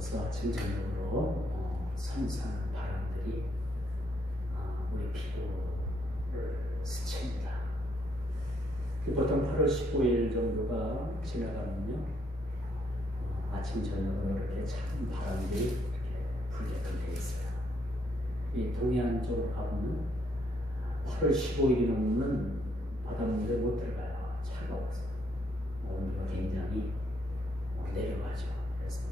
들어서 아침 저녁으로 선선한 바람들이 우리 피부를 스칩니다. 보통 8월 15일 정도가 지나가면요, 아침 저녁으로 이렇게 찬 바람들이 이렇게 불게끔 되어 있어요. 이 동해안 쪽으로 가보면 8월 15일이 넘으면 바닷물에 못 들어가요. 차가워서 온도가 굉장히 내려가죠. 그래서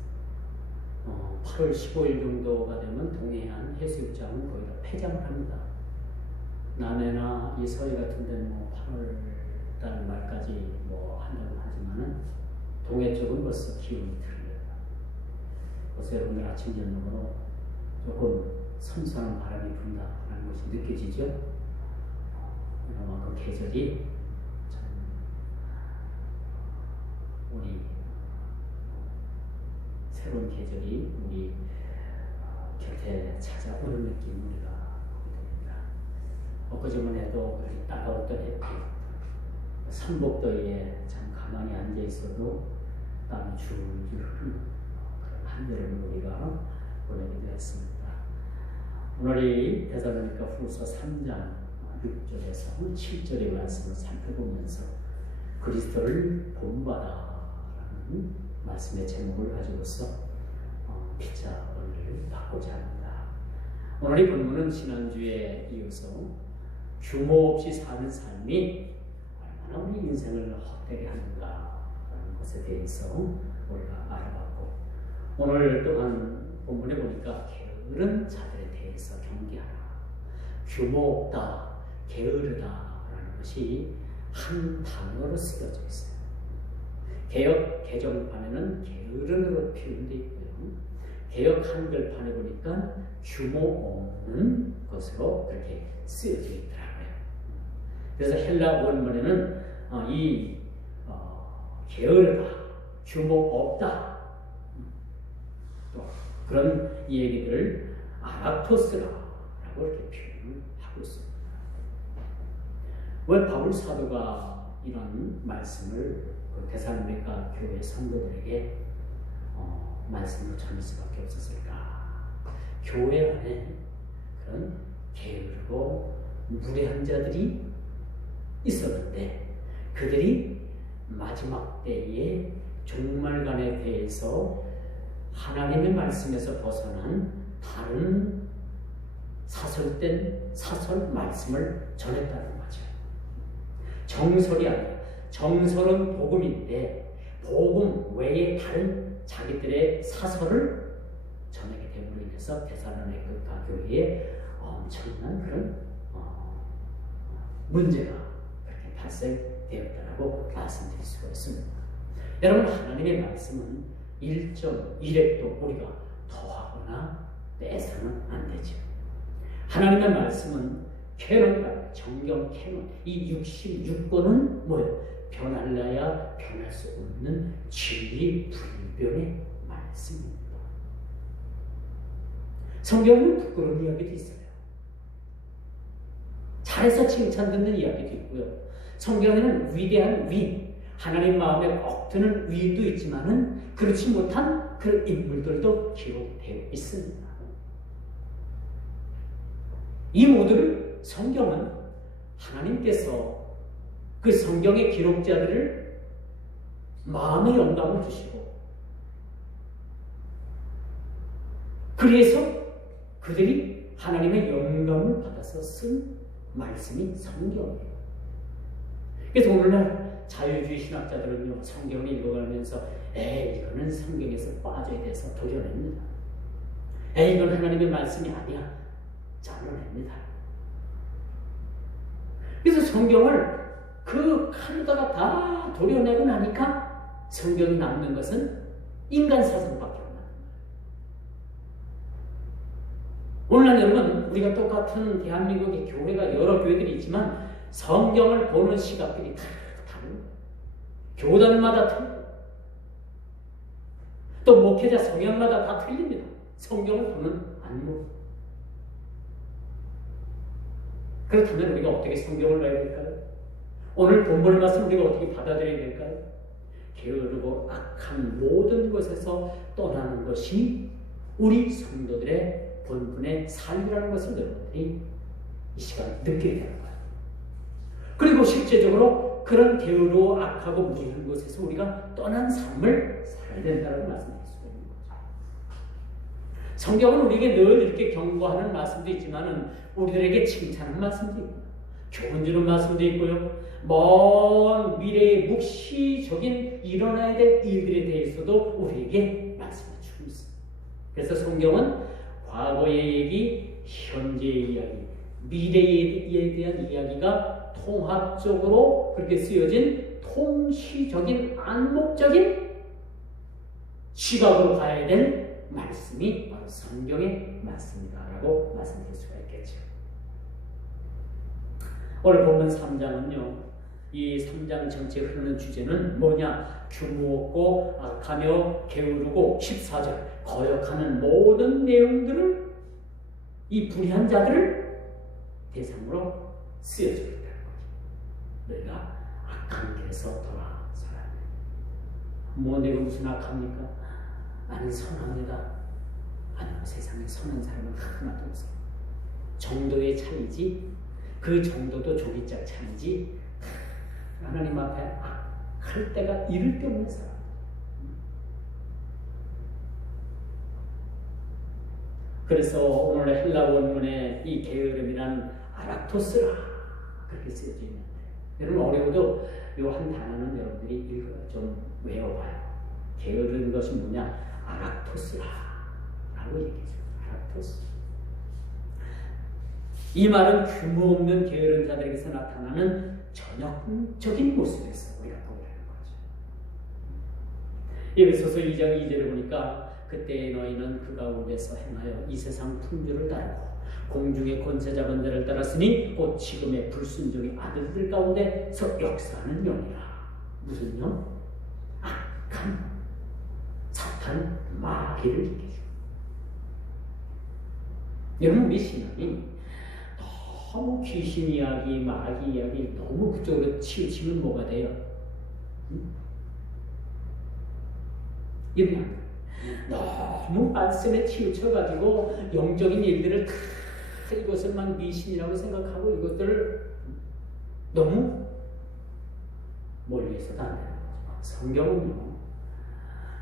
8월 15일 정도가 되면 동해안 해수욕장은 거의 다 폐장을 합니다. 남해나 이 서해 같은 데는 8월 달 말까지 한다고 하지만은 동해 쪽은 벌써 기온이 틀려요. 그래서 여러분들 아침 저녁으로 조금 선선한 바람이 분다라는 것이 느껴지죠? 이만큼 계절이 참 우리 새로운 계절이 우리 곁에 찾아오는 느낌 우리가 보게 됩니다. 엊그제만 해도 그렇게 따가웠던 햇빛, 삼복더위에 참 가만히 앉아 있어도 땀이 줄줄 흐르는 그런 한여름을 우리가 보내기도 했습니다. 오늘이 데살로니가 후서 3장 6절에서 7절의 말씀을 살펴보면서 그리스도를 본받아라는 말씀의 제목을 가지고서 피자를 받고자 합니다. 오늘의 본문은 지난주에 이어서 규모 없이 사는 삶이 얼마나 우리 인생을 헛되게 하는가라는 것에 대해서 우리가 알아봤고, 오늘 또한 본문에 보니까 게으른 자들에 대해서 경계하라, 규모 없다, 게으르다라는 것이 한 단어로 쓰여져 있어요. 개역 개정판에는 게으른으로 표현되어 있고요. 개역 한글판에 보니까 규모 없는 것으로 그렇게 쓰여져 있더라고요. 그래서 헬라 원문에는 게으르다, 규모 없다, 또 그런 얘기들을 아나토스라고 이렇게 표현을 하고 있습니다. 왜 바울 사도가 이런 말씀을 데살로니가 교회 성도들에게 말씀을 전할 수밖에 없었을까? 교회 안에 그런 게으르고 무례한 자들이 있었는데 그들이 마지막 때에 종말관에 대해서 하나님의 말씀에서 벗어난 다른 사설된 사설 말씀을 전했다는 거죠. 정설이 아니라, 정설은 복음인데 복음 외에 다른 자기들의 사설을 전하게 됨으로 인해서 데살로니가 교회에 엄청난 그런 문제가 그렇게 발생되었다라고 말씀드릴 수가 있습니다. 여러분, 하나님의 말씀은 1.1획도 우리가 더하거나 빼서는 안 되죠. 하나님의 말씀은 캐논, 정경 캐논, 이 66권은 뭐예요? 변할라야 변할 수 없는 진리 불변의 말씀입니다. 성경은 부끄러운 이야기도 있어요. 잘해서 칭찬 듣는 이야기도 있고요. 성경에는 위대한 위, 하나님 마음에 억드는 위도 있지만은 그렇지 못한 그런 인물들도 기록되어 있습니다. 이 모두를 성경은 하나님께서 그 성경의 기록자들을 마음의 영감을 주시고, 그래서 그들이 하나님의 영감을 받아서 쓴 말씀이 성경이에요. 그래서 오늘날 자유주의 신학자들은요, 성경을 읽어가면서 이거는 성경에서 빠져야 돼서 도려냅니다. 이건 하나님의 말씀이 아니야, 잘라냅니다. 그래서 성경을 그 칼로다가 다 도려내고 나니까 성경이 남는 것은 인간 사상밖에 없는 거예요. 오늘날 여러분, 우리가 똑같은 대한민국의 교회가 여러 교회들이 있지만 성경을 보는 시각들이 다 다릅니다. 교단마다 틀리고 또 목회자 성향마다 다 틀립니다. 성경을 보는 안목. 그렇다면 우리가 어떻게 성경을 봐야 될까요? 오늘 본문의 말씀 우리가 어떻게 받아들여야 될까요? 게으르고 악한 모든 것에서 떠나는 것이 우리 성도들의 본분의 삶이라는 것을 여러분들이 이 시간 느끼게 되는 거예요. 그리고 실제적으로 그런 게으르고 악하고 무리한 곳에서 우리가 떠난 삶을 살아야 된다는 말씀을 드릴 수가 있는 거죠. 성경은 우리에게 늘 이렇게 경고하는 말씀도 있지만은 우리들에게 칭찬하는 말씀도 있고 교훈 주는 말씀도 있고요. 먼 미래의 묵시적인 일어나야 될 일들에 대해서도 우리에게 말씀해 주고 있습니다. 그래서 성경은 과거의 얘기, 현재의 이야기, 미래에 대한 이야기가 통합적으로 그렇게 쓰여진 통시적인 안목적인 시각으로 가야 될 말씀이 바로 성경의 말씀이다라고 말씀드릴 수가 있겠죠. 오늘 본문 3장은요. 이 3장 전체에 흐르는 주제는 뭐냐? 규모 없고 악하며 게으르고 14절 거역하는 모든 내용들을 이 불의한 자들을 대상으로 쓰여져 있다는 거죠. 너희가 악한 길에서 돌아서라. 뭐 내가 무슨 악합니까? 나는 선합니다. 아니 세상에 선한 사람은 하나도 없어요. 정도의 차이지 그 정도도 조기짝 차이지 하나님 앞에 악할 때가 이를 데 없는 사람. 그래서 오늘 헬라 원문에 이 게으름이란 아락토스라 그렇게 쓰여져 있는데 여러분 어려워도 이 한 단어는 여러분들이 좀 외워봐요. 게으른 것이 뭐냐? 아락토스라 라고 얘기해줘요. 아락토스. 이 말은 규모 없는 게으른 자들에게서 나타나는 전형적인 모습에서 우리가 보게 되는 거죠. 에베소서 2장 2절을 보니까 그때 너희는 그 가운데서 행하여 이 세상 풍조를 따르고 공중의 권세 잡은 자를 따랐으니 곧 지금의 불순종의 아들들 가운데서 역사하는 영이라. 무슨 영? 악한 사탄 마귀를 얘기해줘. 여러분 우리 신앙이 너무 귀신 이야기, 마귀 이야기 너무 그쪽으로 치우치면 뭐가 돼요? 이러면 너무 말씀에 치우쳐가지고 영적인 일들을 다 이것을 막 미신이라고 생각하고 이것들을 너무 멀리해서도 안 되는 거죠. 성경은요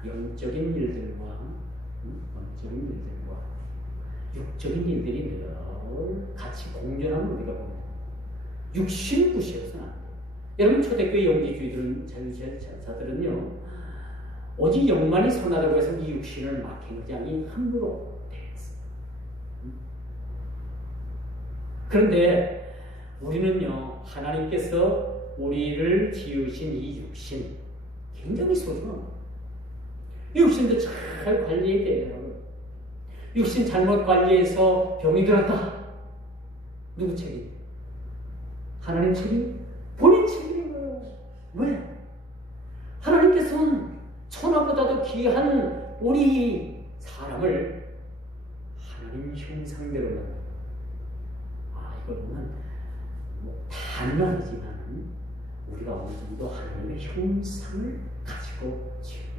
영적인 일들과 영적인 일들과 육적인 일들이 늘 같이 공존하는 우리가 보면 육신을 무시해서는 안 돼요. 여러분 초대교회 영지주의들은 자유자들은요 오직 영만이 선하다고 해서 이 육신을 막 굉장히 함부로 대했어요. 그런데 우리는요 하나님께서 우리를 지으신 이 육신 굉장히 소중합니다. 이 육신도 잘 관리해야 돼요. 육신 잘못 관리해서 병이 들었다. 누구 책임? 하나님 책임? 본인 책임인 거예요. 왜? 하나님께서는 천하보다도 귀한 우리 사람을 하나님 형상대로 만든다. 이걸 보면 다는 아니지만 우리가 어느 정도 하나님의 형상을 가지고 지음받아.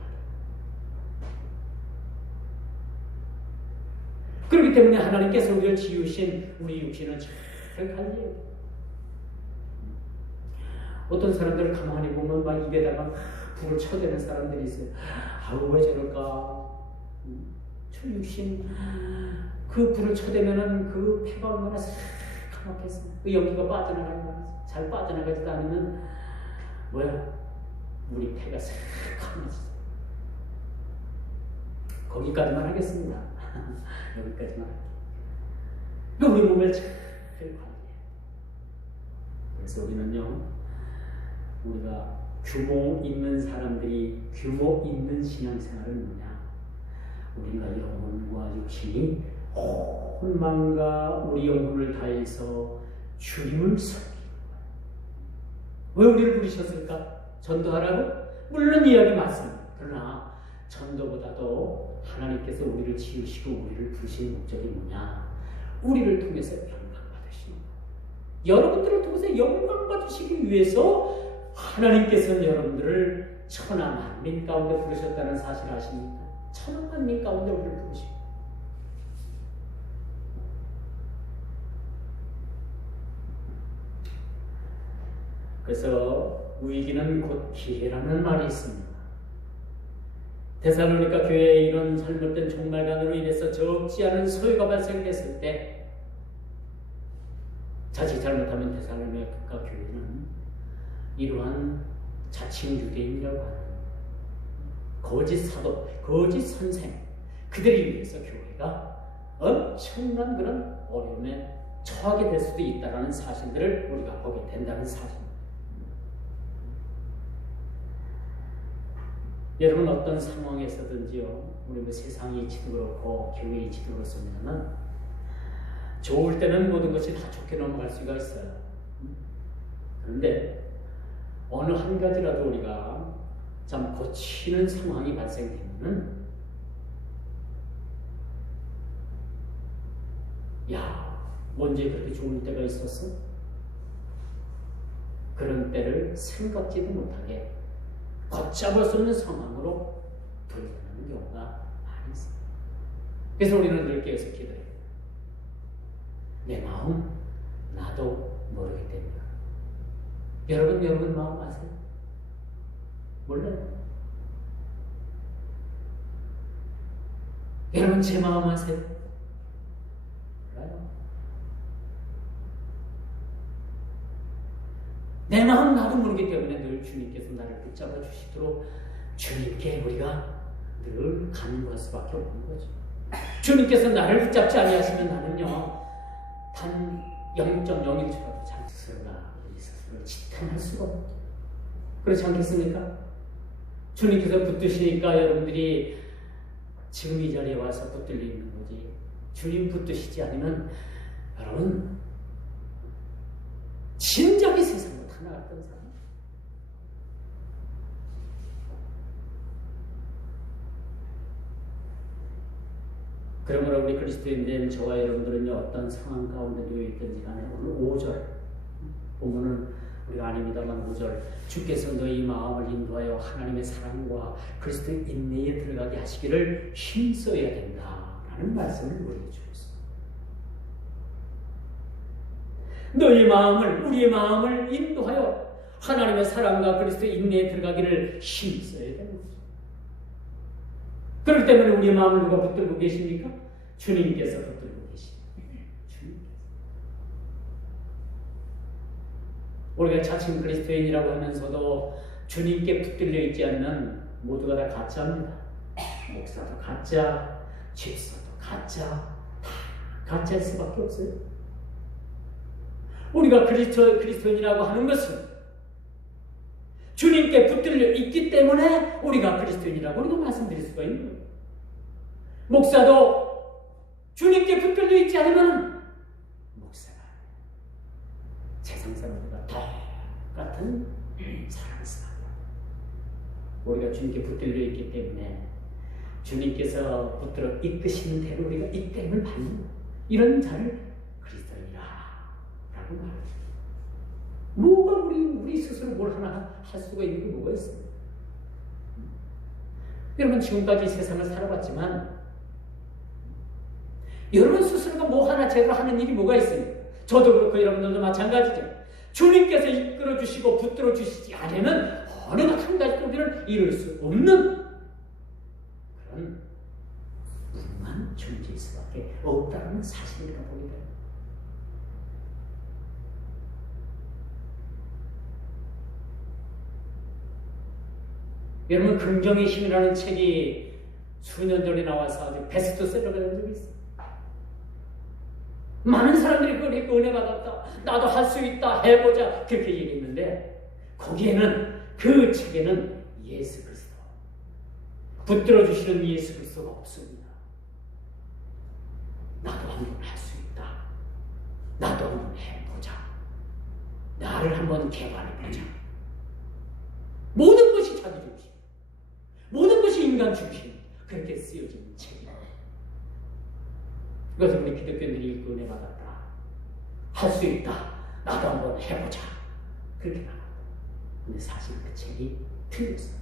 그렇기 때문에 하나님께서 우리를 지으신 우리 육신을 잘 관리해요. 어떤 사람들을 가만히 보면 막 입에다가 불을 쳐대는 사람들이 있어요. 아우 왜 저럴까? 저 육신 그 불을 쳐대면은 그 폐가 얼마나 까맣겠어. 그 연기가 빠져나가는 잘 빠져나가지도 않으면 뭐야? 우리 폐가 까맣지. 거기까지만 하겠습니다. 여기까지만 할게요. 우리 몸을 잘 관리해. 그래서 우리는요, 우리가 규모 있는 사람들이 규모 있는 신앙생활은 뭐냐? 우리가 영혼과 육신이 혼만과 우리 영혼을 다해서 주님을 섬기는 거예요. 왜 우리를 부르셨을까? 전도하라고? 물론 이야기 맞습니다. 그러나 전도보다도 하나님께서 우리를 지으시고 우리를 부르신 목적이 뭐냐? 우리를 통해서 영광 받으시는 거예요. 여러분들을 통해서 영광 받으시기 위해서 하나님께서는 여러분들을 천하 만민 가운데 부르셨다는 사실 아십니까? 천하 만민 가운데 우리를 부르십니다. 그래서 위기는 곧 기회라는 말이 있습니다. 데살로니가 교회에 이런 잘못된 종말관으로 인해서 적지 않은 소요가 발생했을 때 자칫 잘못하면 데살로니가 교회는 이러한 자칭 유대인이라고 하는 거짓 사도, 거짓 선생 그들에 의해서 교회가 엄청난 그런 어려움에 처하게 될 수도 있다는 사실들을 우리가 보게 된다는 사실입니다. 여러분 어떤 상황에서든지요, 우리 뭐 세상이 이치도 그렇고 교회 이치도 그렇습니다만 좋을 때는 모든 것이 다 좋게 넘어갈 수가 있어요. 그런데 어느 한 가지라도 우리가 참 고치는 상황이 발생되면은 야, 언제 그렇게 좋은 때가 있었어? 그런 때를 생각지도 못하게 걷잡을 수 없는 상황으로 돌아가는 경우가 많이 있습니다. 그래서 우리는 늘 깨어서 기도해요. 내 마음 나도 모르기 때문에. 여러분 마음 아세요? 몰라요. 여러분 제 마음 아세요? 몰라요. 내 마음 나도 모르기 때문에 늘 주님께서 나를 붙잡아 주시도록 주님께 우리가 늘 간구할 수밖에 없는 거죠. 주님께서 나를 붙잡지 아니하시면 나는요 단 0.01초라도 참 스스로가 우리 스스로를 지탱할 수가 없죠. 그렇지 않겠습니까? 주님께서 붙드시니까 여러분들이 지금 이 자리에 와서 붙들려 있는 거지. 주님 붙드시지 않으면 여러분 진작에 세상으로 다 나갔던 사람. 그러므로 우리 그리스도인된 저와 여러분들은요 어떤 상황 가운데 놓여있든지 간에 오늘 5절 보면은 우리가 아닙니다만 5절 주께서 너희 마음을 인도하여 하나님의 사랑과 그리스도의 인내에 들어가게 하시기를 힘써야 된다라는 말씀을 우리에게 주셨습니다. 너희 마음을 우리의 마음을 인도하여 하나님의 사랑과 그리스도의 인내에 들어가기를 힘써야 되는 거죠. 그렇기 때문에 우리의 마음을 누가 붙들고 계십니까? 주님께서 붙들고 계십니다. 주님께서. 우리가 자칭 그리스도인이라고 하면서도 주님께 붙들려 있지 않는 모두가 다 가짜입니다. 목사도 가짜, 집사도 가짜, 다 가짜일 수밖에 없어요. 우리가 그리스도인이라고 하는 것은 주님께 붙들려 있기 때문에 우리가 그리스도인이라고 우리가 말씀드릴 수가 있는 거예요. 목사도 주님께 붙들려 있지 않으면 목사가 세상 사람들과 똑같은 사랑스러워요. 우리가 주님께 붙들려 있기 때문에 주님께서 붙들어 이끄시는 대로 우리가 이끌림을 받는 이런 자를 그리스도인이라 라고 말합니다. 뭐가 우리 스스로 뭘 하나 할 수가 있는 게 뭐가 있어요? 여러분 지금까지 세상을 살아봤지만 여러분 스스로가 뭐 하나 제대로 하는 일이 뭐가 있습니까? 저도 그렇고 여러분들도 마찬가지죠. 주님께서 이끌어 주시고 붙들어 주시지 않으면 어느 한 가지 우리는 이룰 수 없는 그런 무능한 존재일 수밖에 없다는 사실을 보게 됩니다. 여러분 긍정의 힘이라는 책이 수년 전에 나와서 아주 베스트셀러가 된 적이 있어요. 많은 사람들이 그걸 읽고 은혜 받았다. 나도 할 수 있다. 해보자. 그렇게 얘기했는데 거기에는 그 책에는 예수 그리스도 붙들어 주시는 예수 그리스도가 없습니다. 나도 한번 할 수 있다. 나도 한번 해보자. 나를 한번 개발해보자. 모든 것이 자기 중심, 모든 것이 인간 중심, 그렇게 쓰여진 책이에요. 그것을 우리 기독교인들이 읽고 은혜 받았다. 할 수 있다. 나도 한번 해보자. 그렇게 말합니다. 근데 사실 그 책이 틀렸어요.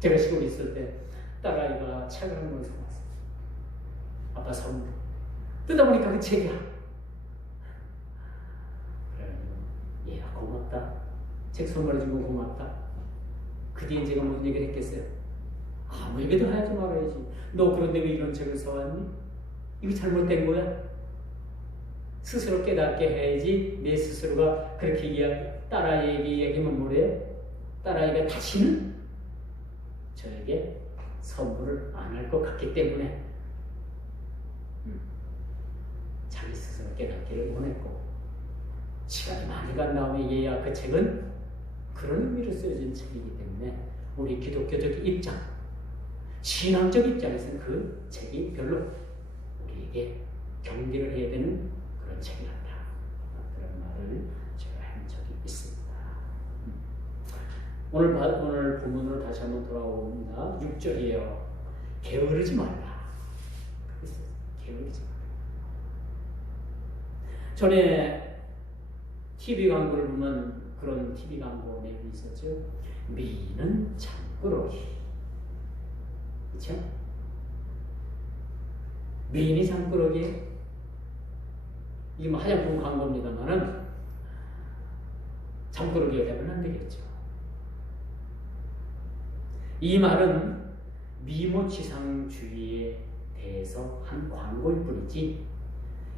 제가 시골에 있을 때 딸아이가 책을 한 권 사왔어요. 아빠 선물. 뜯어보니까 그 책이야. 그래가지고 얘가 고맙다. 책 선물해준 거 고맙다. 그 뒤에 제가 무슨 얘기를 했겠어요? 아무 얘기도 하지 말아야지. 너 그런데 왜 이런 책을 사왔니? 이거 잘못된 거야? 스스로 깨닫게 해야지. 내 스스로가 그렇게 딸아이에게 얘기하면 뭐래요? 딸아이가 다시는 저에게 선물을 안 할 것 같기 때문에 자기 스스로 깨닫기를 원했고, 시간이 많이 간 다음에 얘야 그 책은 그런 의미로 쓰여진 책이기 때문에 우리 기독교적 입장, 신앙적 입장에서는 그 책이 별로 우리에게 경계를 해야 되는 그런 책이란다. 그런 말을 제가 한 적이 있습니다. 오늘 본문으로 다시 한번 돌아옵니다. 6절이에요. 게으르지 말라. 게으르지 말라. 전에 TV 광고를 보면 그런 TV 광고 내용이 있었죠. 미는 잠꾸러기. 그렇죠? 미인이 잠꾸러기예요. 이게 뭐 화장품 광고입니다만은 잠꾸러기가 되면 안 되겠죠. 이 말은 미모지상주의에 대해서 한 광고일 뿐이지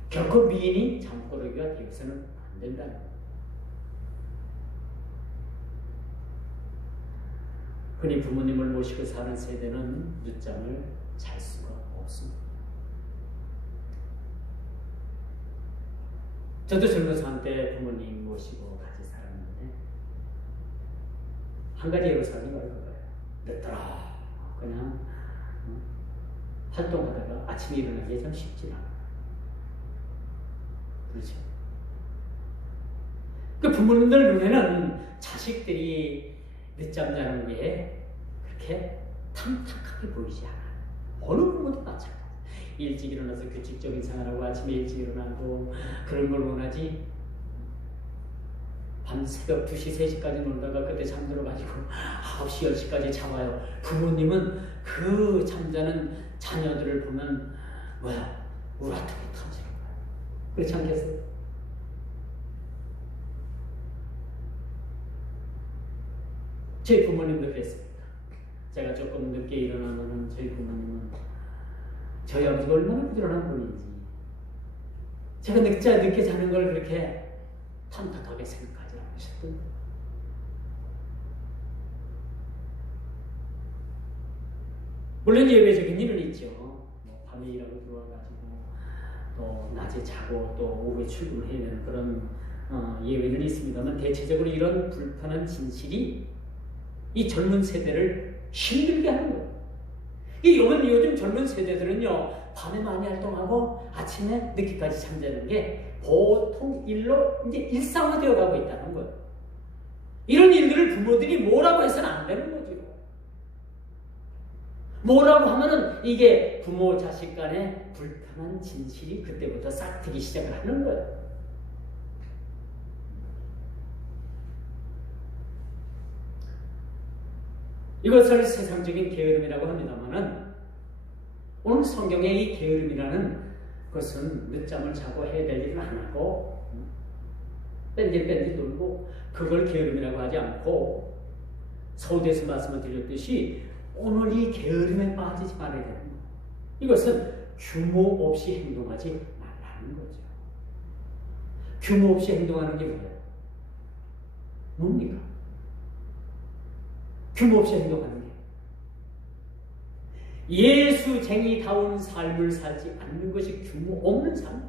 결코 미인이 잠꾸러기가 되어서는 안 된다는 거예요. 흔히 부모님을 모시고 사는 세대는 늦잠을 잘 수가 없습니다. 저도 젊어서 한때 부모님 모시고 같이 살았는데 한 가지 예로 사는 거예요. 늦더라 그냥 활동하다가 아침에 일어나기 참 쉽지 않아요. 그렇죠? 그 부모님들 눈에는 자식들이 늦잠 자는 게 그렇게 탐탁하게 보이지 않아요. 어느 부모도 마찬가지. 일찍 일어나서 규칙적인 생활하고 아침에 일찍 일어나고 그런 걸 원하지. 밤 새벽 2시, 3시까지 놀다가 그때 잠들어가지고 9시, 10시까지 자와요. 부모님은 그 잠자는 자녀들을 보면 뭐야? 우라통이 터지는 거야. 그렇지 않겠어요? 저희 부모님도 그랬습니다. 제가 조금 늦게 일어나면 저희 부모님은 저희 아버지가 얼마나 부지런한 분인지 제가 늦게 자는 걸 그렇게 탐탁하게 생각하지 않으셨던데 물론 예외적인 일은 있죠. 뭐 밤에 일하고 들어와가지고 또 낮에 자고 또 오후에 출근을 해야 되는 그런 예외는 있습니다만 대체적으로 이런 불편한 진실이 이 젊은 세대를 힘들게 하는 거예요. 요즘 젊은 세대들은요 밤에 많이 활동하고 아침에 늦게까지 잠자는 게 보통 일로 이제 일상화되어 가고 있다는 거예요. 이런 일들을 부모들이 뭐라고 해서는 안 되는 거죠. 뭐라고 하면은 이게 부모 자식 간의 불편한 진실이 그때부터 싹트기 시작을 하는 거예요. 이것을 세상적인 게으름이라고 합니다만은 오늘 성경의 이 게으름이라는 것은 늦잠을 자고 해야 될 일을 안 하고 뺀질뺀질 놀고 그걸 게으름이라고 하지 않고 서두에서 말씀을 드렸듯이 오늘 이 게으름에 빠지지 말아야 되는 거예요. 이것은 규모 없이 행동하지 말라는 거죠. 규모 없이 행동하는 게 뭐예요? 뭡니까? 규모 없이 행동하는 게 예수쟁이다운 삶을 살지 않는 것이 규모 없는 삶.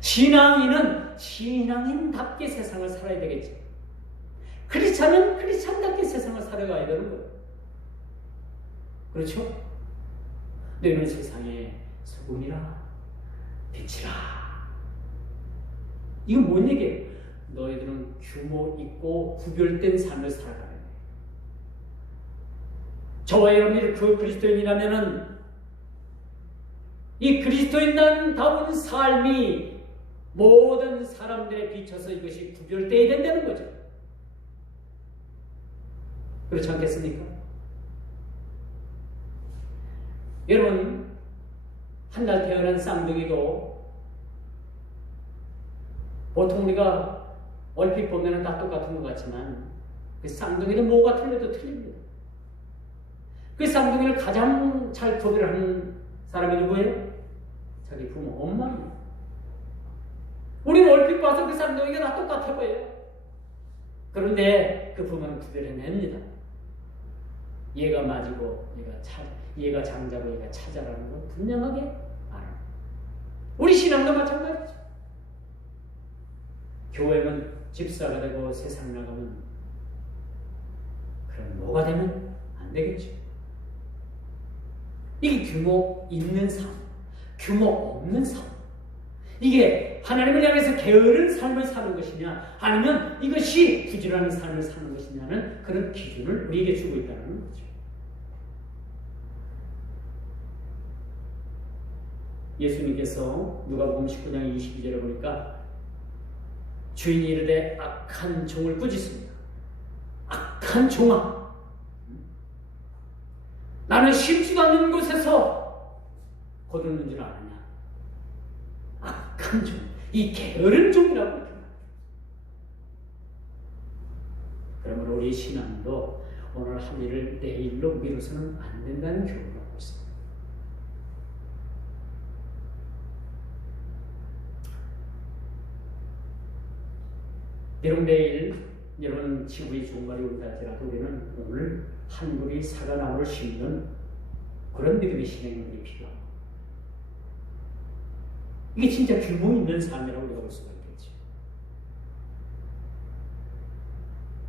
신앙인은 신앙인답게 세상을 살아야 되겠지. 크리스찬은 크리스찬답게 세상을 살아가야 되는 거예요. 그렇죠? 너희는 세상의 소금이라 빛이라. 이건 뭔 얘기예요? 너희들은 규모 있고 구별된 삶을 살아가야 돼. 저와 여러분들이 그 그리스도인이라면은 이 그리스도인다운 삶이 모든 사람들에 비춰서 이것이 구별되어야 된다는 거죠. 그렇지 않겠습니까? 여러분, 한 날 태어난 쌍둥이도 보통 우리가 얼핏 보면 다 똑같은 것 같지만 그 쌍둥이는 뭐가 틀려도 틀립니다. 그 쌍둥이를 가장 잘 구별하는 사람이 누구예요? 자기 부모, 엄마입니다. 우리는 얼핏 봐서 그 쌍둥이가 다 똑같아 보여요. 그런데 그 부모는 구별해냅니다. 얘가 맞이고 얘가 장자고 얘가 차자라는 걸 분명하게 알아요. 우리 신앙도 마찬가지죠. 교회는 집사가 되고 세상 나가면 그럼 뭐가 되면 안 되겠죠. 이게 규모 있는 삶, 규모 없는 삶. 이게 하나님을 향해서 게으른 삶을 사는 것이냐, 아니면 이것이 부지런한 삶을 사는 것이냐는 그런 기준을 우리에게 주고 있다는 거죠. 예수님께서 누가복음 19장 22절에 보니까 주인이 이르되 악한 종을 꾸짖습니다. 악한 종아, 나는 심지도 않는 곳에서 거두는 줄 아느냐. 악한 종, 이 게으른 종이라고 합니다. 그러므로 우리 신앙도 오늘 한 일을 내일로 미뤄서는 안 된다는 교훈을 하고 있습니다. 비록 내일 여러분 지구의 종말이 온다 할지라도 우리는 오늘 한 그루의 사과나무를 심는 그런 믿음의 신앙이 필요합니다. 이게 진짜 규모 있는 삶이라고 우리가 볼 수가 있겠죠.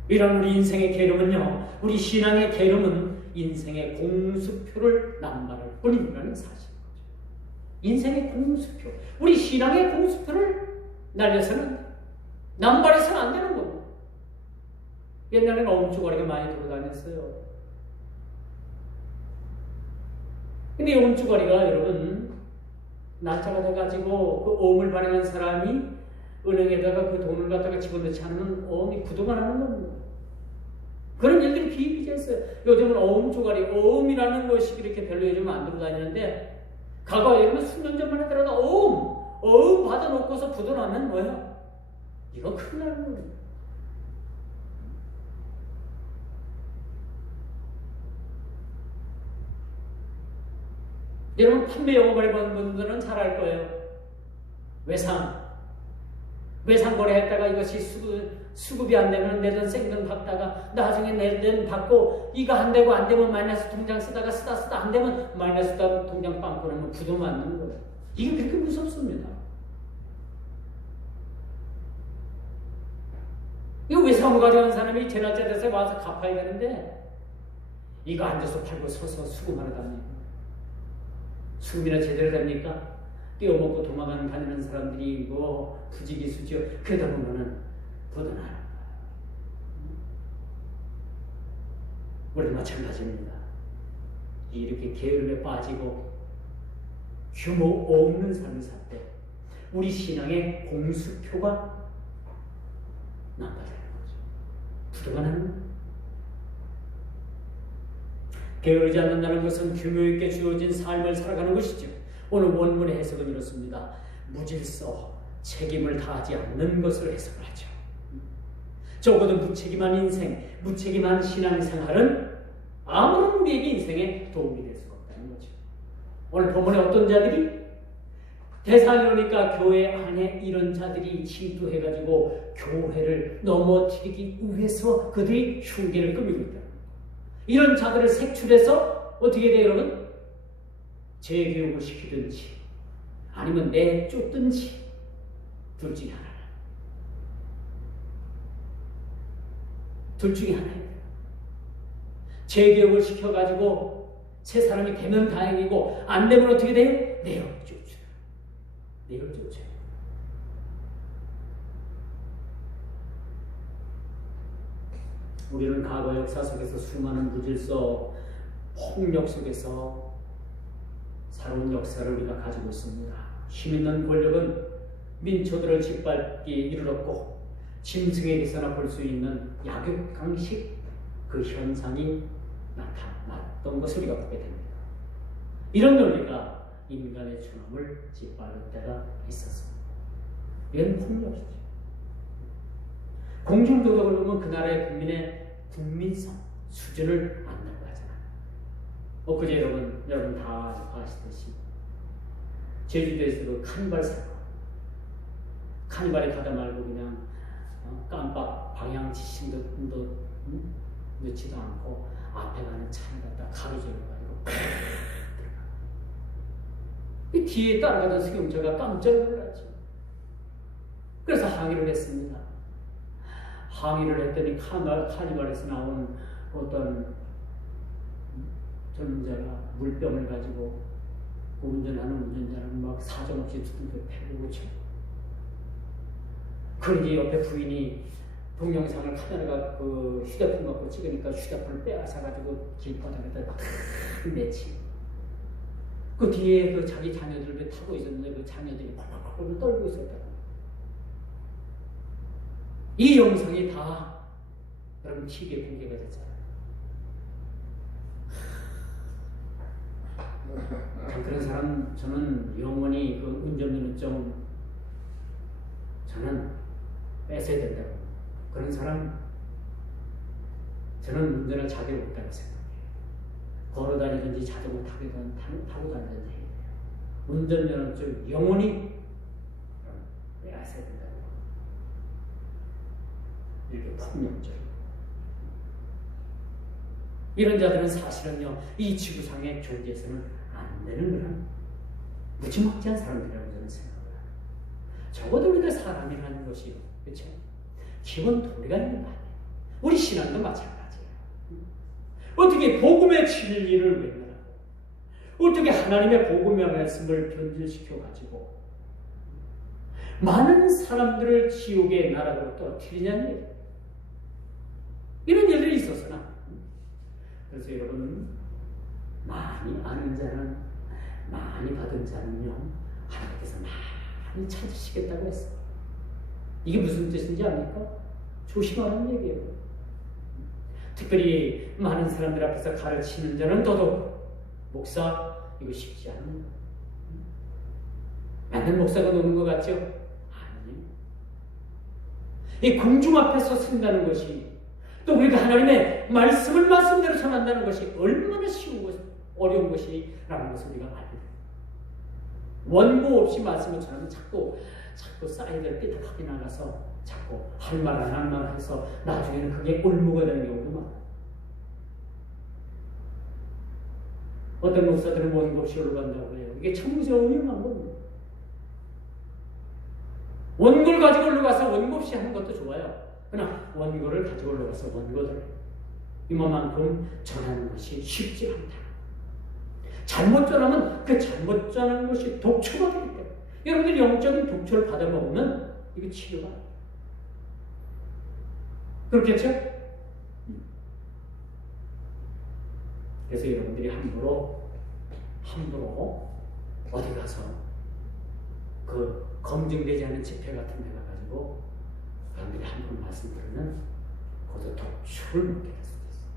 이런 우리 인생의 게으름은요, 우리 신앙의 게으름은 인생의 공수표를 남발할 뿐이라는 사실인 거죠. 인생의 공수표, 우리 신앙의 공수표를 날려서는 남발해서는 안 되는 겁니다. 옛날에는 엄주거리가 많이 돌아다녔어요. 근데 이 엄주거리가 여러분 날짜가 돼가지고 그 어음을 발행한 사람이 은행에다가 그 돈을 갖다가 집어넣지 않으면 어음이 부도가 나는 겁니다. 그런 일들이 비일비재했어요. 요즘은 어음주거리, 어음이라는 것이 이렇게 별로 요즘 안 돌아다니는데 과거 여러분 수년 전만 하더라도 어음 받아놓고서 부도 나면 뭐야? 이거 큰일 나는 겁니다. 여러분 판매 영업을 해본 분들은 잘 알 거예요. 외상 거래했다가 이것이 수급이 안 되면 내 돈 생돈 받다가 나중에 내 돈 받고 이거 안 되고 안 되면 마이너스 통장 쓰다가 쓰다 안 되면 마이너스 통장 빵꾸 나면 부도 맞는 거예요. 이게 그렇게 무섭습니다. 이거 외상을 가져온 사람이 제날짜 돼서 와서 갚아야 되는데 이거 앉아서 팔고 서서 수급하러 다니고 수급이나 제대로 됩니까? 떼어먹고 다니는 사람들이 뭐 부지기수죠. 그러다 보면은 부도나는 거예요. 우리도 마찬가지입니다. 이렇게 게으름에 빠지고 규모 없는 삶을 살 때 우리 신앙의 공수표가 남다르는 거죠. 부도가 나는 거예요. 게으르지 않는다는 것은 규모 있게 주어진 삶을 살아가는 것이죠. 오늘 원문의 해석은 이렇습니다. 무질서, 책임을 다하지 않는 것을 해석을 하죠. 적어도 무책임한 인생, 무책임한 신앙생활은 아무런 우리에게 인생에 도움이 될 수가 없다는 거죠. 오늘 본문에 어떤 자들이 대사로니까 교회 안에 이런 자들이 침투해가지고 교회를 넘어뜨리기 위해서 그들이 흉계를 꾸미고 있다. 이런 자들을 색출해서 어떻게 돼요, 여러분? 재교육을 시키든지 아니면 내쫓든지 둘 중에 하나. 둘 중에 하나입니다. 재교육을 시켜가지고 새 사람이 되면 다행이고 안 되면 어떻게 돼요? 내쫓아요. 내쫓아요. 우리는 과거 역사 속에서 수많은 무질서, 폭력 속에서 살아온 역사를 우리가 가지고 있습니다. 힘있는 권력은 민초들을 짓밟기 이르렀고 짐승에게서나 볼 수 있는 약육강식 그 현상이 나타났던 것을 우리가 보게 됩니다. 이런 논리가 인간의 존엄을 짓밟을 때가 있었습니다. 이건 폭력이죠. 공중도덕을 보면 그 나라의 국민의 국민성 수준을 안다고 하잖아요. 그제 여러분 다 아시듯이 제주도에서도 카니발 사건, 카니발에 가다 말고 그냥 깜빡 방향 지심도 넣지도 않고 앞에 가는 차를 갖다 가로질러가지고 들어가. 이 뒤에 따라가던 승용차가 깜짝 놀랐죠. 그래서 항의를 했습니다. 항의를 했더니 카니발에서 나온 어떤 젊은자가 물병을 가지고 그 운전하는 운전자는 막 사정없이 두들겨 패고 그죠. 그러니 옆에 부인이 동영상을 카메라가 그 휴대폰 갖고 찍으니까 휴대폰을 빼앗아가지고 길바닥에다 막 내치고 그 뒤에 그 자기 자녀들도 타고 있었는데 그 자녀들이 팍팍팍 떨고 있었다. 이 영상이 다 여러분 TV에 공개가 됐잖아요. 그런 사람 저는 영원히 그 운전면허증 저는 뺏어야 된다고. 그런 사람 저는 운전할 자격이 없다고 생각해요. 걸어 다니든지 자전거 타고 다니든지 운전면허증 영원히 뺏어야 된다고. 이렇게 폭력적. 이런 자들은 사실은요, 이 지구상의 존재에서는 안 되는 그런 무지막지한 사람들이라고 저는 생각을 해요. 적어도 우리가 사람이라는 것이, 그렇죠? 기본 도리가 있는 거 아니에요. 우리 신앙도 마찬가지예요. 어떻게 복음의 진리를 외면하고, 어떻게 하나님의 복음의 말씀을 변질시켜가지고, 많은 사람들을 지옥의 나라로 떨어뜨리냐는 얘기예요. 이런 일들이 있었으나, 그래서 여러분, 많이 아는 자는, 많이 받은 자는요, 하나님께서 많이 찾으시겠다고 했어요. 이게 무슨 뜻인지 압니까? 조심하라는 얘기예요. 특별히 많은 사람들 앞에서 가르치는 자는 더더욱, 목사, 이거 쉽지 않은 거예요. 많은 목사가 노는 것 같죠? 아니에요. 이 공중 앞에서 쓴다는 것이, 또 우리가 하나님의 말씀을 말씀대로 전한다는 것이 얼마나 쉬운 것, 어려운 것이라는 것을 우리가 알아요. 원고 없이 말씀을 전하면 자꾸 사이드를 삐딱하게 나가서 자꾸 할 말 안 한 말 해서 나중에는 그게 올무가 되는 경우도 많아요. 어떤 목사들은 원고 없이 올라간다고 해요. 이게 참 위험한 겁니다. 원고를 가지고 올라가서 원고 없이 하는 것도 좋아요. 그러나 원고를 가지고 올라가서 원고들 이만큼 전하는 것이 쉽지 않다. 잘못 전하면 그 잘못 전하는 것이 독초가 되기 때문에 여러분들이 영적인 독초를 받아먹으면 이게 치료가 안 돼요. 그렇겠죠? 그래서 여러분들이 함부로 어디 가서 그 검증되지 않은 집회 같은 데 가가지고 여러분들이 함부로 말씀 들으면 거기서 독초를 먹게 될 수도 있어요.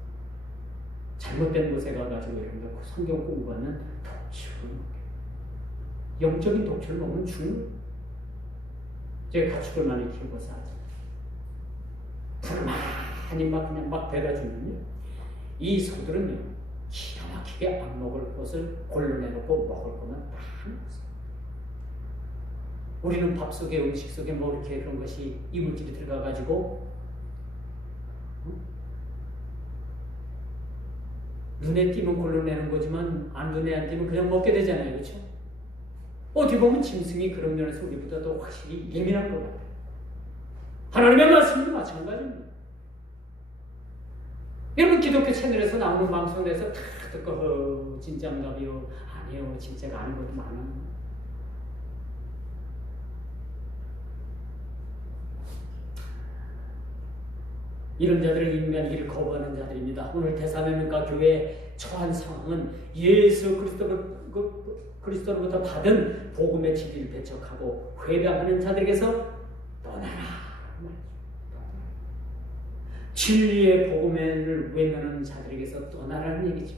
잘못된 곳에 가가지고 여러분들 성경 공부하는 독초를 먹게 돼요. 영적인 독초를 먹으면 죽는. 제가 가축을 많이 키우고 싸죠. 불을 많이 그냥 막 대가주면요, 이 소들은요 기가 막히게 안 먹을 것을 골라내놓고 먹을 것만 다 먹어요. 우리는 밥 속에 음식 속에 뭐 이렇게 그런 것이 이물질이 들어가가지고 눈에 띄면 골라내는 거지만 눈에 안 띄면 그냥 먹게 되잖아요. 그렇죠? 어떻게 보면 짐승이 그런 면에서 우리보다 더 확실히 예민한 것 같아요. 하나님의 말씀도 마찬가지입니다. 여러분 기독교 채널에서 나오는 방송에서 다 듣고 진짜인가요? 아니요, 진짜가 아닌 것도 많아요. 이런 자들은 인간이기를 거부하는 자들입니다. 오늘 데살로니가 교회에 처한 상황은 예수 그리스도를 그리스도로부터 받은 복음의 진리를 배척하고 회방하는 자들에게서 떠나라. 진리의 복음을 외면하는 자들에게서 떠나라는 얘기죠.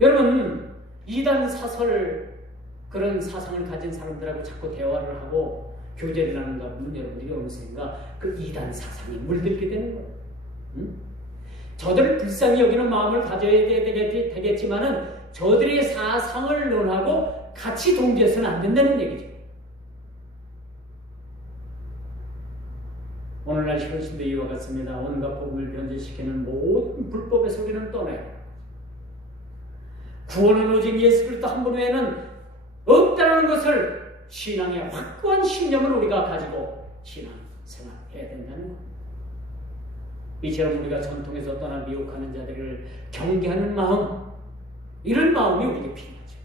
여러분, 이단 사설 그런 사상을 가진 사람들하고 자꾸 대화를 하고 교제를 하는가 하면 여러분들이 어느 순간 그 이단 사상에 물들게 되는 거예요. 저들을 불쌍히 여기는 마음을 가져야 되겠지만은 저들의 사상을 논하고 같이 동조해서는 안 된다는 얘기죠. 오늘날 현실도 이와 같습니다. 온갖 복음을 변질시키는 모든 불법의 소리는 떠나야 합니다. 구원은 오직 예수 그리스도 한 분 외에는 없다는 것을 신앙의 확고한 신념을 우리가 가지고 신앙생활 해야 된다는 것. 이처럼 우리가 전통에서 떠나 미혹하는 자들을 경계하는 마음, 이런 마음이 우리에게 필요하죠.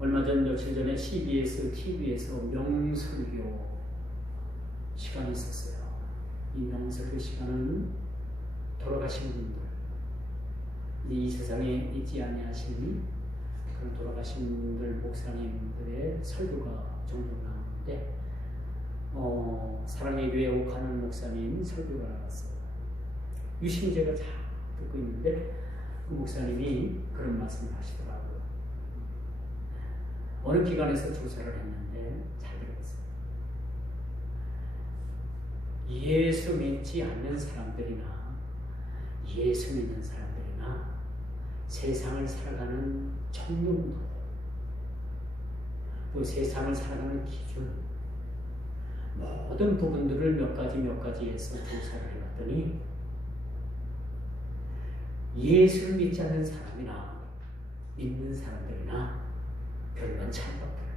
얼마 전 며칠 전에 CBS TV에서 명설교 시간이 있었어요. 이 명설교 시간은 돌아가신 분들, 이 세상에 있지 아니하신 그런 돌아가신 분들, 목사님들의 설교가 종종 나오는데 사랑의 교회 옥하는 목사님 설교가 나왔어요. 유심제가 잘 듣고 있는데 그 목사님이 그런 말씀을 하시더라고요. 어느 기관에서 조사를 했는데 잘 들었어요. 예수 믿지 않는 사람들이나 예수 믿는 사람들이나 세상을 살아가는 청년들, 또 세상을 살아가는 기준, 모든 부분들을 몇 가지 해서 조사를 해봤더니 예수를 믿지 않는 사람이나 믿는 사람들이나 별반 차이가 없더라고요.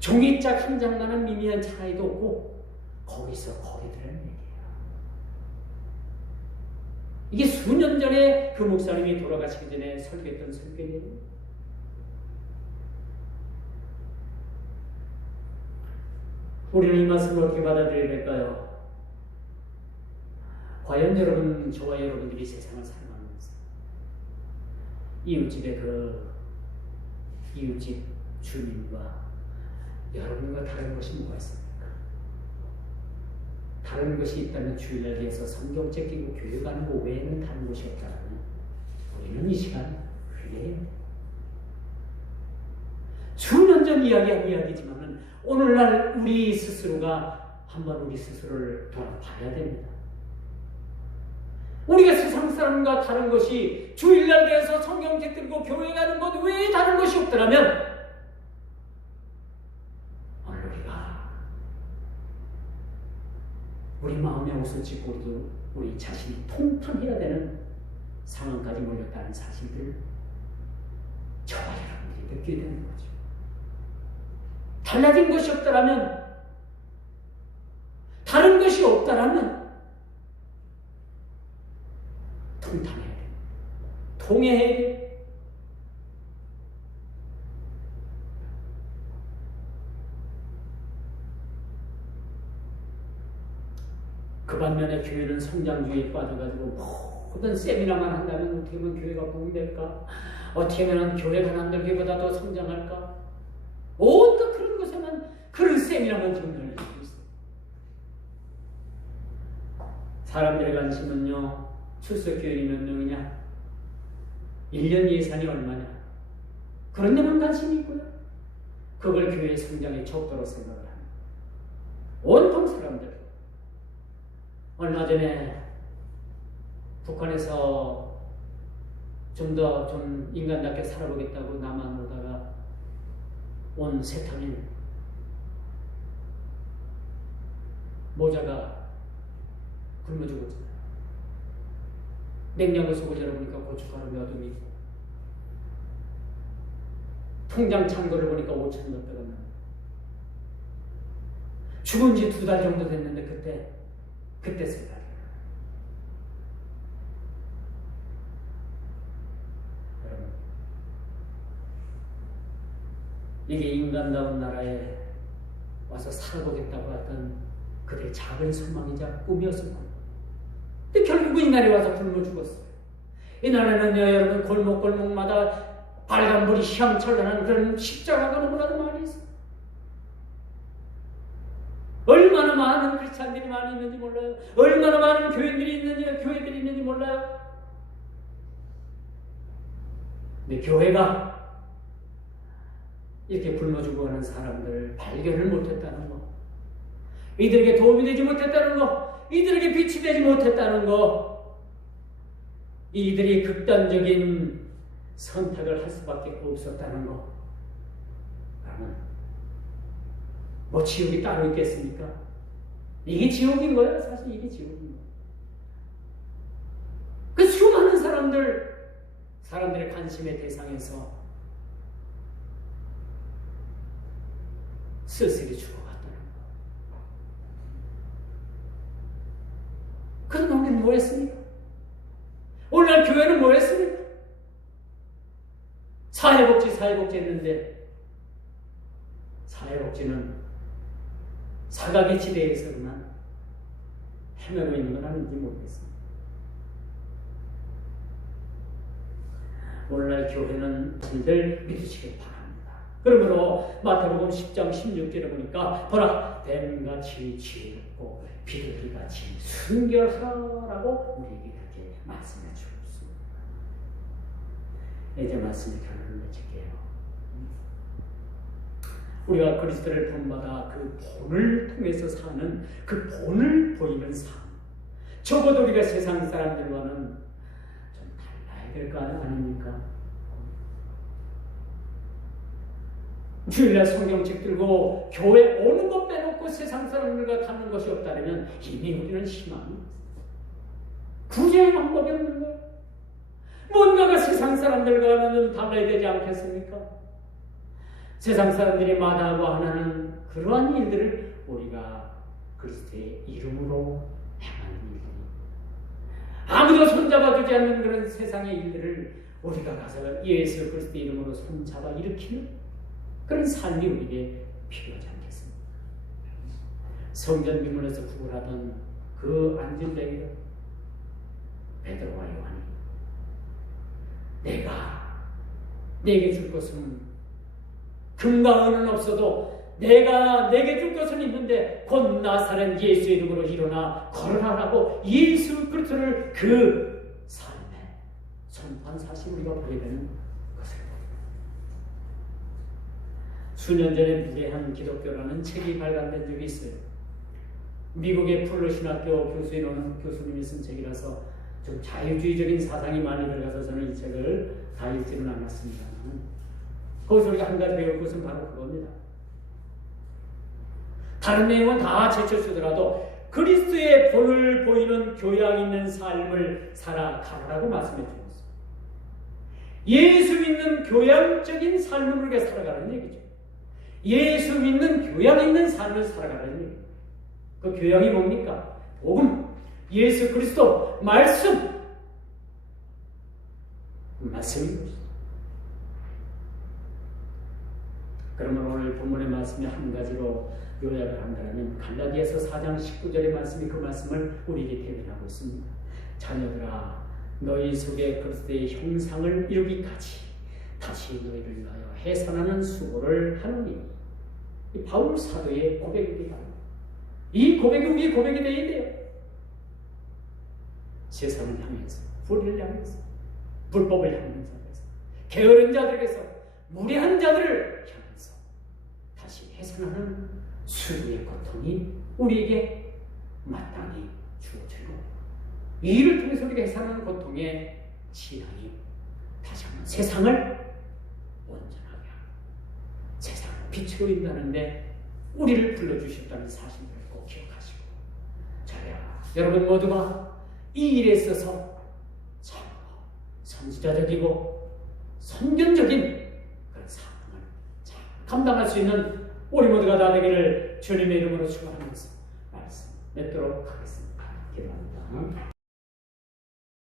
종이짝 한 장만한 미미한 차이도 없고 거기서 거리더라는 얘기예요. 이게 수년 전에 그 목사님이 돌아가시기 전에 설교했던 설교예요. 우리는 이 말씀을 어떻게 받아들여야 될까요? 과연 여러분, 저와 여러분들이 세상을 살아가면서 이웃집의 그 이웃집 주민과 여러분과 다른 것이 뭐가 있습니까? 다른 것이 있다면 주일날에서 성경 제끼고 교회 가는 거 외에는 다른 것이 없다면 우리는 이 시간 회개해야 돼요. 수년 전 이야기한 이야기지만은 오늘날 우리 스스로가 한번 우리 스스로를 돌아봐야 됩니다. 우리가 세상 사람과 다른 것이 주일날 돼서 성경책 들고 교회 가는 것 외에 다른 것이 없더라면 오늘 우리 마음에 옷을 찢고 우리 자신이 통탄해야 되는 상황까지 몰렸다는 사실들을 저와 여러분들이 느끼게 되는 거죠. 달라진 것이 없다라면, 다른 것이 없다라면 통탄해야 돼. 통해야 돼. 그 반면에 교회는 성장주의에 빠져가지고 모든 세미나만 한다면 어떻게 하면 교회가 부흥될까? 어떻게 하면 교회가 남들교회보다 더 성장할까? 온갖 그런 것에만, 그런 세미나만 지금 열리고 있어요. 사람들의 관심은요, 출석교인이 몇 명이냐? 1년 예산이 얼마냐? 그런 데만 관심이 있고요. 그걸 교회의 성장의 척도로 생각을 합니다. 온통 사람들. 얼마 전에 북한에서 좀 더 인간답게 살아보겠다고 남한 오다가 온 세탁인 모자가 굶어 죽었잖아요. 냉장고 속을 열어보니까 고춧가루 몇 움이 있고, 통장 잔고를 보니까 5천 몇백 원 나와요. 죽은 지 2달 정도 됐는데 그때 생각해요. 여러분, 이게 인간다운 나라에 와서 살아보겠다고 하던 그들의 작은 소망이자 꿈이었을 겁니다. 근데 결국은 이날에 와서 굶어 죽었어요. 이날에는요, 여러분, 골목골목마다 빨간불이 휘황찬란한 그런 십자가가 너무나도 많이 있어요. 얼마나 많은 크리스찬들이 많이 있는지 몰라요. 얼마나 많은 교회들이 있는지 몰라요. 근데 교회가 이렇게 굶어 죽어가는 사람들을 발견을 못했다는 거, 이들에게 도움이 되지 못했다는 거, 이들에게 빛이 되지 못했다는 거, 이들이 극단적인 선택을 할 수밖에 없었다는 거. 그러면 뭐 지옥이 따로 있겠습니까? 이게 지옥인 거예요. 사실 이게 지옥인 거예요. 그 수많은 사람들의 관심의 대상에서 쓸쓸히 죽어갔다는 거. 그럼 우리는 뭐 했습니까? 오늘날 교회는 뭐 했습니까? 사회복지 했는데, 사회복지는 사각의 지대에서만 헤매고 있는 건 아닌지 모르겠습니다. 오늘날 교회는 늘 믿으시길 바랍니다. 그러므로 마태복음 10장 16절에 보니까 보라, 뱀같이 지혜롭고 비둘기같이 순결하라고 우리에게 이렇게 말씀해 주고 있습니다. 이제 말씀의 결론을 맺을게요. 우리가 그리스도를 본받아 그 본을 통해서 사는 그 본을 보이는 삶, 적어도 우리가 세상 사람들과는 좀 달라야 될 거 아닙니까? 주일날 성경책 들고 교회 오는 것 빼놓고 세상 사람들과 닮는 것이 없다면 이미 우리는 희망이 없어요. 구제의 방법이 없는 거예요. 뭔가가 세상 사람들과는 달라야 되지 않겠습니까? 세상 사람들이 마다하고 하나는 그러한 일들을 우리가 그리스도의 이름으로 행하는 일들이, 아무도 손잡아주지 않는 그런 세상의 일들을 우리가 가서 예수 그리스도의 이름으로 손잡아 일으키는 그런 삶이 우리에게 필요하지 않겠습니까? 성전 비문에서 구걸하던 그 안진뱅이를 베드로와 요한이, 내가 내게 줄 것은 금과 은은 없어도 내게 줄 것은 있는데 곧 나사렛 예수의 이름으로 일어나 걸어라라고 예수 그리스도를 그 삶에 선포한 사실 우리가 보게 되는 것입니다. 수년 전에 무례한 기독교라는 책이 발간된 적이 있어요. 미국의 풀러 신학교 교수님이 쓴 책이라서 좀 자유주의적인 사상이 많이 들어가서 저는 이 책을 다 읽지는 않았습니다. 거기서 우리가 한 가지 배울 것은 바로 그겁니다. 다른 내용은 다 제쳐주더라도 그리스도의 본을 보이는 교양 있는 삶을 살아가라고 말씀해 주셨어요. 예수 믿는 교양적인 삶을 우리가 살아가라는 얘기죠. 예수 믿는 교양 있는 삶을 살아가라는 얘기죠. 그 교양이 뭡니까? 복음, 예수 그리스도, 말씀인 것이죠. 그러면 오늘 본문의 말씀이 한 가지로 요약을 한다면 갈라디아서 4장 19절의 말씀이 그 말씀을 우리에게 대변하고 있습니다. 자녀들아, 너희 속에 그리스도의 형상을 이루기까지 다시 너희를 위하여 해산하는 수고를 하노니, 이 바울 사도의 고백입니다. 이 고백이 우리의 고백이 되어야 돼요. 세상을 향해서, 불의를 향해서, 불법을 향해서, 게으른 자들에게서, 무례한 자들을 향해서 다시 해산하는 수고의 고통이 우리에게 마땅히 주어지고, 이 일을 통해서 우리가 해산하는 고통의 신앙이 다시 한번 세상을 온전하게 하고 세상을 빛으로 인도하는데 우리를 불러주셨다는 사실을 꼭 기억하시고, 자야 여러분 모두가 이 일에 있어서 참 선지자적이고 선견적인 그런 사명을 잘 감당할 수 있는 우리 모두가 다 되기를 주님의 이름으로 축원하면서 말씀 맺도록 하겠습니다. 기도합니다.